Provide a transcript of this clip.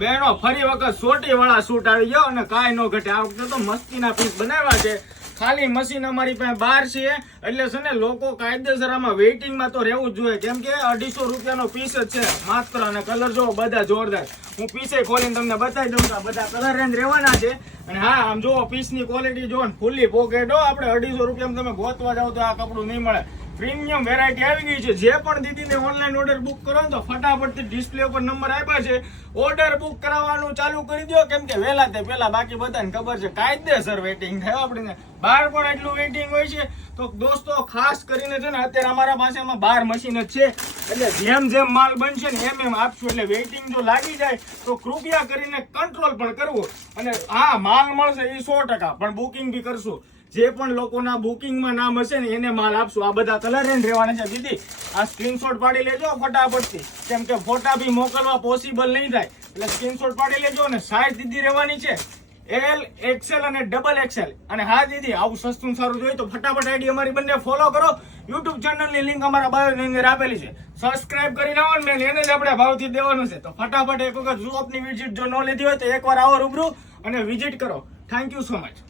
બેનો ફરી વખત સોટી વાળા સૂટ આવી ગયો અને કાંઈ નો ઘટે. આ વખતે તો મસ્તીના પીસ બનાવ્યા છે. ખાલી મશીન અમારી પાસે 12 છે એટલે છે ને લોકો કાયદેસર આમાં વેઇટિંગમાં તો રહેવું જ જોઈએ, કેમ કે 250 રૂપિયાનો પીસ જ છે માત્ર. અને કલર જો બધા જોરદાર. હું પીસે ખોલીને તમને બતાવી દઉં કે બધા કલર રેન્જ રહેવાના છે. અને હા, આમ જો પીસની ક્વોલિટી જો ને, ફૂલી પોકેટ. આપણે 250 રૂપિયામાં તમે ગોતવા જાવ તો આ કપડું નહીં મળે. પ્રીમિયમ વેરાયટી આવી ગઈ છે. જે પણ દીદીને ઓનલાઈન ઓર્ડર બુક કરો તો ફટાફટથી ડિસ્પ્લે ઉપર નંબર આપ્યા છે, ઓર્ડર બુક કરાવવાનું ચાલુ કરી દો, કેમ કે વહેલા તે પહેલા બાકી બધાને ખબર છે કાયદેસર વેઇટિંગ થાય. આપણે બહાર પણ એટલું વેઇટિંગ હોય છે. તો દોસ્તો ખાસ કરીને છે ને અત્યારે અમારા પાસે 12 મશીન જ છે, એટલે જેમ જેમ માલ બનશે ને એમ આપશું. એટલે વેઇટિંગ જો લાગી જાય તો કૃપયા કરીને કંટ્રોલ પણ કરવું. અને હા, માલ મળશે એ 100%, પણ બુકિંગ બી કરશું. જે પણ લોકોના બુકિંગમાં નામ હશે ને એને માલ આપશું. આ બધા કલર રેન્જ રહેવાના છે. દીદી આ સ્ક્રીનશોટ પાડી લેજો ફટાફટથી, કેમ કે ફોટા બી મોકલવા પોસિબલ નહીં થાય. એટલે સ્ક્રીનશોટ પાડી લેજો. અને સાઈઝ દીદી રહેવાની છે L, XL અને XXL. અને હા દીદી, આવું સસ્તું સારું જોઈએ તો ફટાફટ આઈડી અમારી બંને ફોલો કરો. યુટ્યુબ ચેનલની લિંક અમારા બાયોની અંદર આપેલી છે. સબસ્ક્રાઇબ કરી નાખો ને, એને જ આપણે ભાવથી દેવાનું છે. તો ફટાફટ એક વખત શોપની વિઝિટ જો ન લીધી હોય તો એકવાર આવો રૂબરૂ અને વિઝિટ કરો. Thank you so much.